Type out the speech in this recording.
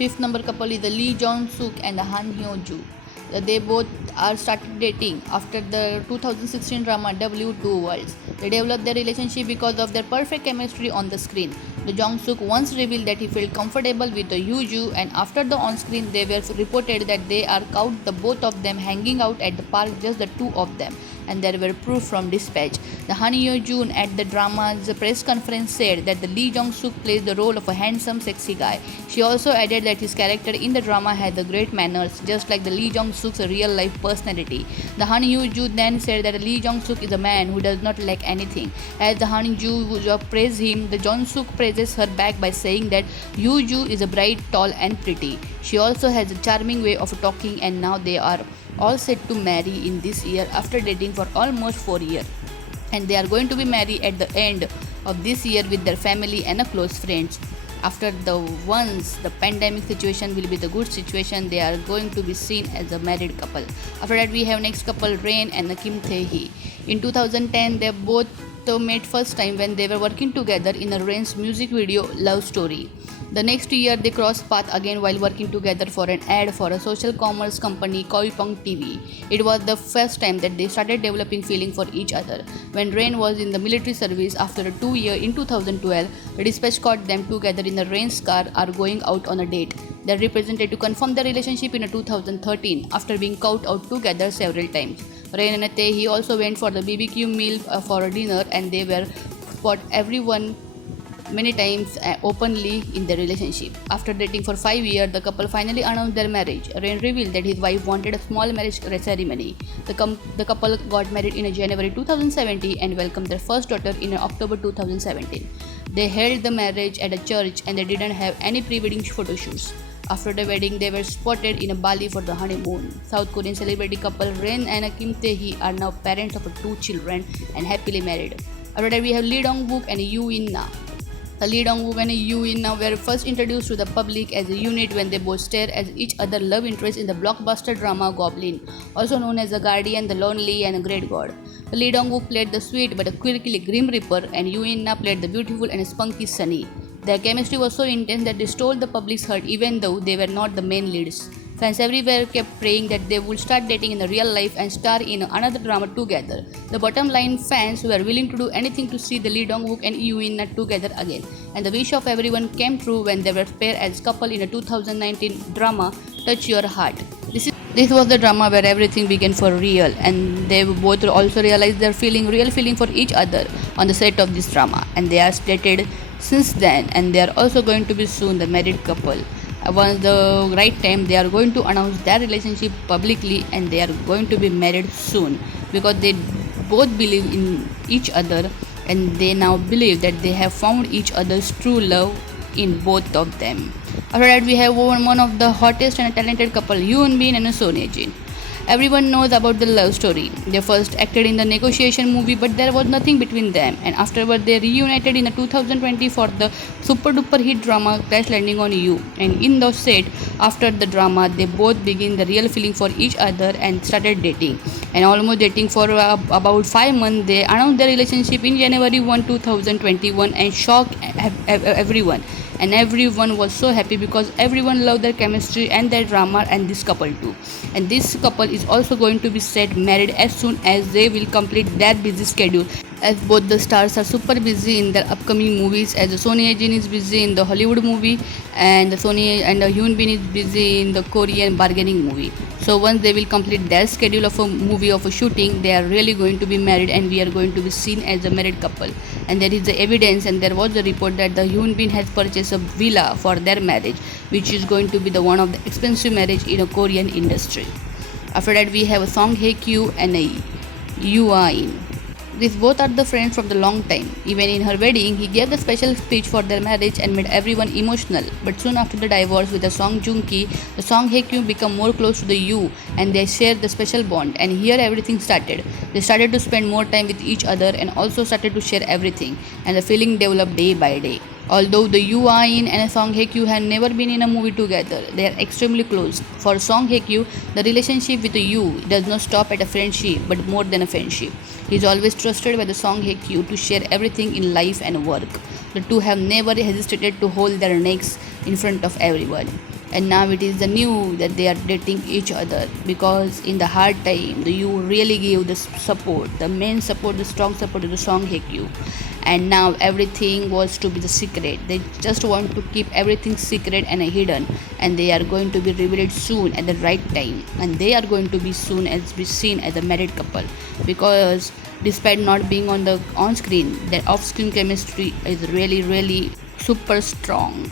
Fifth number couple is the Lee Jong Suk and the Han Hyo Joo. They both are started dating after the 2016 drama W2 Worlds. They developed their relationship because of their perfect chemistry on the screen. The Jong Suk once revealed that he felt comfortable with the Hyo Joo, and after the on-screen they were reported that they are caught the both of them hanging out at the park, just the two of them, and there were proof from dispatch. The Han Hyo Joo at the drama's press conference said that the Lee Jong Suk plays the role of a handsome, sexy guy. She also added that his character in the drama had the great manners, just like the Lee Jong Suk's real life personality. The Han Hyo Joo then said that Lee Jong Suk is a man who does not lack anything. As the Han Hyo Joo praised him, the Jong Suk praises her back by saying that Hyo Joo is a bright, tall, and pretty. She also has a charming way of talking, and now they are all set to marry in this year after dating for almost 4 years. And they are going to be married at the end of this year with their family and close friends. After the once the pandemic situation will be the good situation, they are going to be seen as a married couple. After that we have next couple Rain and Kim Tae Hee. In 2010 they both met first time when they were working together in a Rain's music video Love Story. The next year they crossed paths again while working together for an ad for a social commerce company Koipong TV. It was the first time that they started developing feeling for each other. When Rain was in the military service after 2 years in 2012, the dispatch caught them together in a Rain's car are going out on a date. They represented to confirm their relationship in 2013 after being caught out together several times. Rain and Tae Hee also went for the BBQ meal for a dinner, and they were spot everyone many times openly in their relationship. After dating for 5 years, the couple finally announced their marriage. Rain revealed that his wife wanted a small marriage ceremony. The couple got married in January 2017 and welcomed their first daughter in October 2017. They held the marriage at a church, and they didn't have any pre-wedding photo shoots. After the wedding, they were spotted in Bali for the honeymoon. South Korean celebrity couple Rain and Kim Tae Hee are now parents of 2 children and happily married. After that, we have Lee Dong Wook and Yoo In Na. The Lee Dong Wook and Yoo In Na were first introduced to the public as a unit when they both starred as each other's love interest in the blockbuster drama Goblin, also known as The Guardian, The Lonely, and The Great God. The Lee Dong Wook played the sweet but quirky Grim Reaper, and Yoo In Na played the beautiful and spunky Sunny. Their chemistry was so intense that they stole the public's heart even though they were not the main leads. Fans everywhere kept praying that they would start dating in the real life and star in another drama together. The bottom line, fans were willing to do anything to see the Lee Dong Wook and Yoo In Na together again. And the wish of everyone came true when they were paired as couple in a 2019 drama Touch Your Heart. This was the drama where everything began for real, and they both also realized their real feeling for each other on the set of this drama, and they are dated since then, and they are also going to be soon the married couple. Once the right time, they are going to announce their relationship publicly, and they are going to be married soon because they both believe in each other, and they now believe that they have found each other's true love in both of them. After that, we have one of the hottest and talented couple, Yoon Bin and Son Ye Jin. Everyone knows about the love story. They first acted in the Negotiation movie, but there was nothing between them, and afterward they reunited in 2020 for the super duper hit drama Crash Landing on You. And in the set, after the drama, they both began the real feeling for each other and started dating. And almost dating for about 5 months, they announced their relationship in January 1, 2021, and shocked everyone. And everyone was so happy because everyone loved their chemistry and their drama, and this couple too. And this couple is also going to be set married as soon as they will complete their busy schedule, as both the stars are super busy in their upcoming movies, as Son Ye Jin is busy in the Hollywood movie, and Hyun Bin is busy in the Korean bargaining movie. So once they will complete their schedule of a movie of a shooting, they are really going to be married, and we are going to be seen as a married couple. And there is the evidence, and there was a report that the Hyun Bin has purchased a villa for their marriage, which is going to be the one of the expensive marriage in a Korean industry. After that, we have a Song Hye Kyo and a Yoo In. These both are the friends from the long time. Even in her wedding, he gave the special speech for their marriage and made everyone emotional. But soon after the divorce with the Song Joong Ki, the Song Hye Kyo become more close to the Yoo, and they share the special bond. And here everything started. They started to spend more time with each other and also started to share everything. And the feeling developed day by day. Although the Yoo In and Song Hye Kyo have never been in a movie together, they are extremely close. For Song Hye Kyo, the relationship with the Yoo does not stop at a friendship, but more than a friendship. He is always trusted by the Song Hye Kyo to share everything in life and work. The two have never hesitated to hold their necks in front of everyone. And now it is the new that they are dating each other, because in the hard time you really gave the support, the main support, the strong support to the Song Hye Kyo. And now everything was to be the secret. They just want to keep everything secret and hidden, and they are going to be revealed soon at the right time, and they are going to be soon as be seen as a married couple, because despite not being on screen, their off screen chemistry is really super strong.